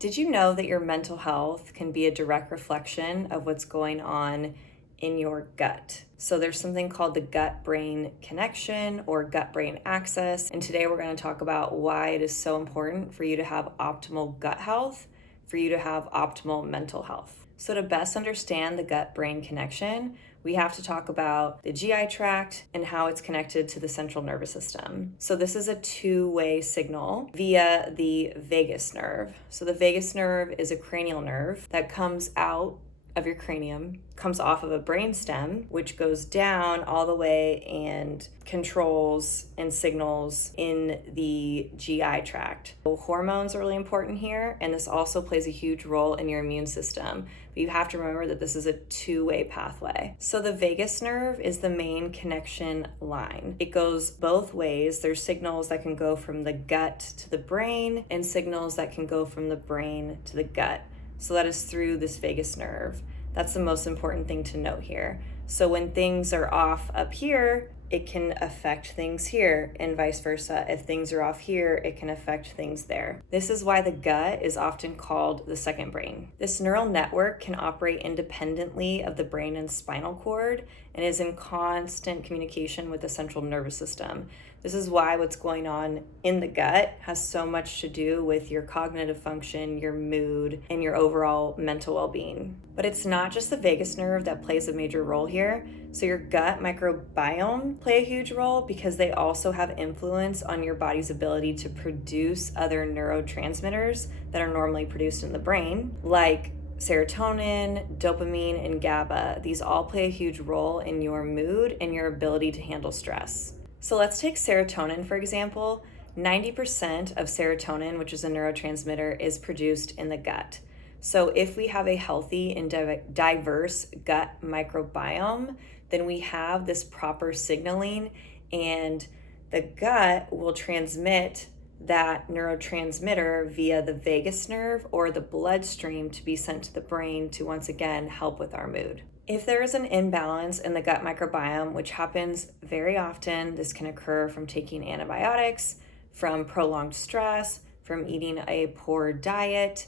Did you know that your mental health can be a direct reflection of what's going on in your gut? So there's something called the gut-brain connection or gut-brain axis. And today we're going to talk about why it is so important for you to have optimal gut health, for you to have optimal mental health. So to best understand the gut-brain connection, we have to talk about the GI tract and how it's connected to the central nervous system. So this is a two-way signal via the vagus nerve. So the vagus nerve is a cranial nerve that comes out of your cranium, comes off of a brain stem, which goes down all the way and controls and signals in the GI tract. So hormones are really important here, and this also plays a huge role in your immune system. But you have to remember that this is a two-way pathway. So the vagus nerve is the main connection line. It goes both ways. There's signals that can go from the gut to the brain and signals that can go from the brain to the gut. So that is through this vagus nerve. That's the most important thing to note here. So when things are off up here, it can affect things here, and vice versa. If things are off here, it can affect things there. This is why the gut is often called the second brain. This neural network can operate independently of the brain and spinal cord and is in constant communication with the central nervous system. This is why what's going on in the gut has so much to do with your cognitive function, your mood, and your overall mental well-being. But it's not just the vagus nerve that plays a major role here. So your gut microbiome play a huge role because they also have influence on your body's ability to produce other neurotransmitters that are normally produced in the brain, like serotonin, dopamine, and GABA. These all play a huge role in your mood and your ability to handle stress. So let's take serotonin, for example. 90% of serotonin, which is a neurotransmitter, is produced in the gut. So if we have a healthy and diverse gut microbiome, then we have this proper signaling, and the gut will transmit that neurotransmitter via the vagus nerve or the bloodstream to be sent to the brain to once again help with our mood. If there is an imbalance in the gut microbiome, which happens very often, this can occur from taking antibiotics, from prolonged stress, from eating a poor diet,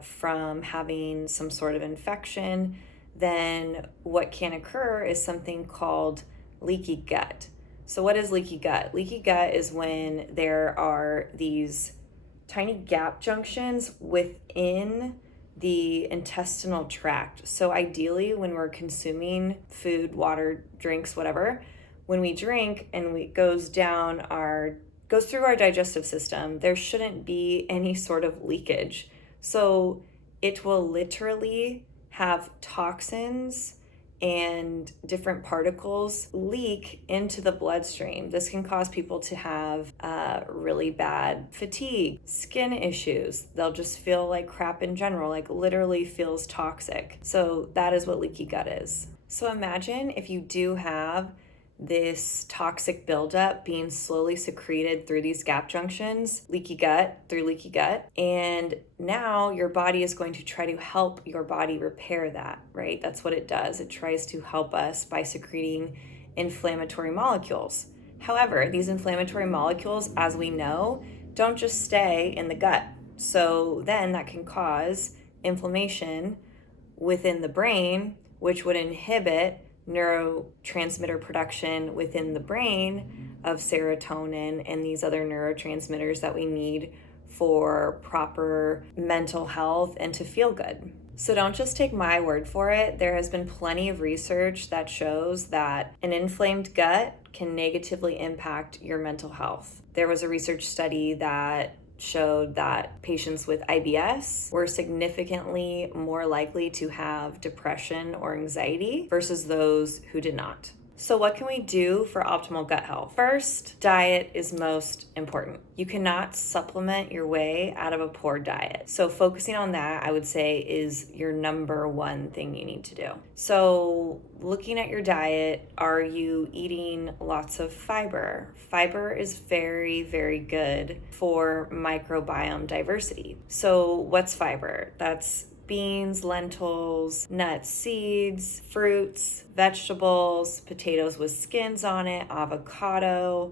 from having some sort of infection, then what can occur is something called leaky gut. So what is leaky gut? Leaky gut is when there are these tiny gap junctions within the intestinal tract. So ideally, when we're consuming food, water, drinks, whatever, when we drink and it goes through our digestive system, there shouldn't be any sort of leakage. So it will literally have toxins and different particles leak into the bloodstream. This can cause people to have really bad fatigue, skin issues. They'll just feel like crap in general, like literally feels toxic. So that is what leaky gut is. So imagine if you do have this toxic buildup being slowly secreted through these gap junctions, leaky gut, and now your body is going to try to help your body repair that, right? That's what it does. It tries to help us by secreting inflammatory molecules. However, these inflammatory molecules, as we know, don't just stay in the gut. So then that can cause inflammation within the brain, which would inhibit neurotransmitter production within the brain of serotonin and these other neurotransmitters that we need for proper mental health and to feel good. So don't just take my word for it. There has been plenty of research that shows that an inflamed gut can negatively impact your mental health. There was a research study that showed that patients with IBS were significantly more likely to have depression or anxiety versus those who did not. So what can we do for optimal gut health? First, diet is most important. You cannot supplement your way out of a poor diet. So focusing on that, I would say, is your number one thing you need to do. So looking at your diet, are you eating lots of fiber? Fiber is very, very good for microbiome diversity. So what's fiber? That's beans, lentils, nuts, seeds, fruits, vegetables, potatoes with skins on it, avocado.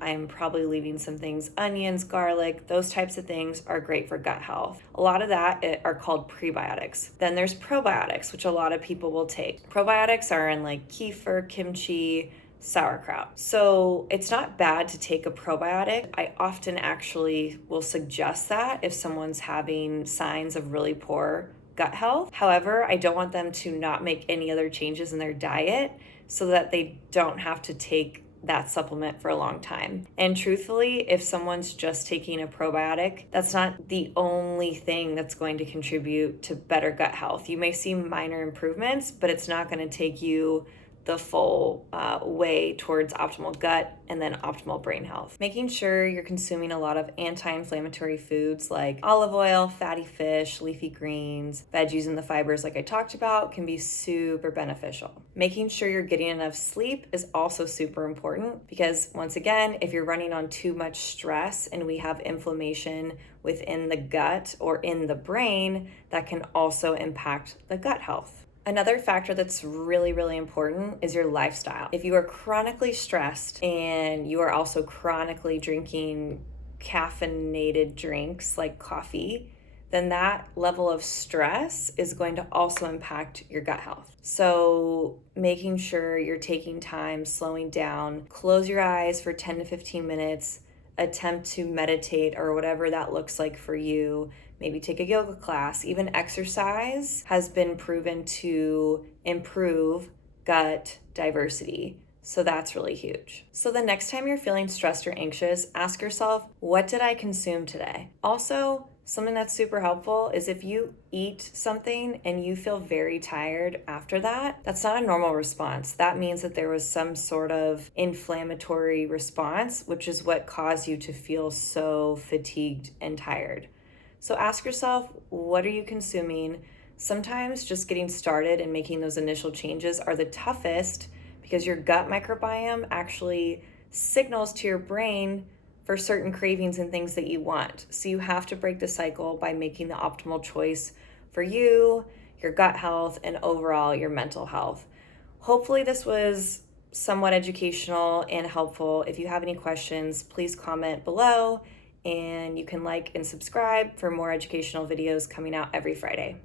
I'm probably leaving some things, onions, garlic, those types of things are great for gut health. A lot of that are called prebiotics. Then there's probiotics, which a lot of people will take. Probiotics are in like kefir, kimchi, sauerkraut. So it's not bad to take a probiotic. I often actually will suggest that if someone's having signs of really poor gut health. However, I don't want them to not make any other changes in their diet so that they don't have to take that supplement for a long time. And truthfully, if someone's just taking a probiotic, that's not the only thing that's going to contribute to better gut health. You may see minor improvements, but it's not going to take you the full way towards optimal gut and then optimal brain health. Making sure you're consuming a lot of anti-inflammatory foods like olive oil, fatty fish, leafy greens, veggies, and the fibers like I talked about can be super beneficial. Making sure you're getting enough sleep is also super important because once again, if you're running on too much stress and we have inflammation within the gut or in the brain, that can also impact the gut health. Another factor that's really, really important is your lifestyle. If you are chronically stressed and you are also chronically drinking caffeinated drinks like coffee, then that level of stress is going to also impact your gut health. So making sure you're taking time, slowing down, close your eyes for 10 to 15 minutes, attempt to meditate or whatever that looks like for you. Maybe take a yoga class. Even exercise has been proven to improve gut diversity. So that's really huge. So the next time you're feeling stressed or anxious, ask yourself, what did I consume today? Also, something that's super helpful is if you eat something and you feel very tired after that, that's not a normal response. That means that there was some sort of inflammatory response, which is what caused you to feel so fatigued and tired. So ask yourself, what are you consuming? Sometimes just getting started and making those initial changes are the toughest because your gut microbiome actually signals to your brain for certain cravings and things that you want. So you have to break the cycle by making the optimal choice for you, your gut health, and overall your mental health. Hopefully this was somewhat educational and helpful. If you have any questions, please comment below, and you can like and subscribe for more educational videos coming out every Friday.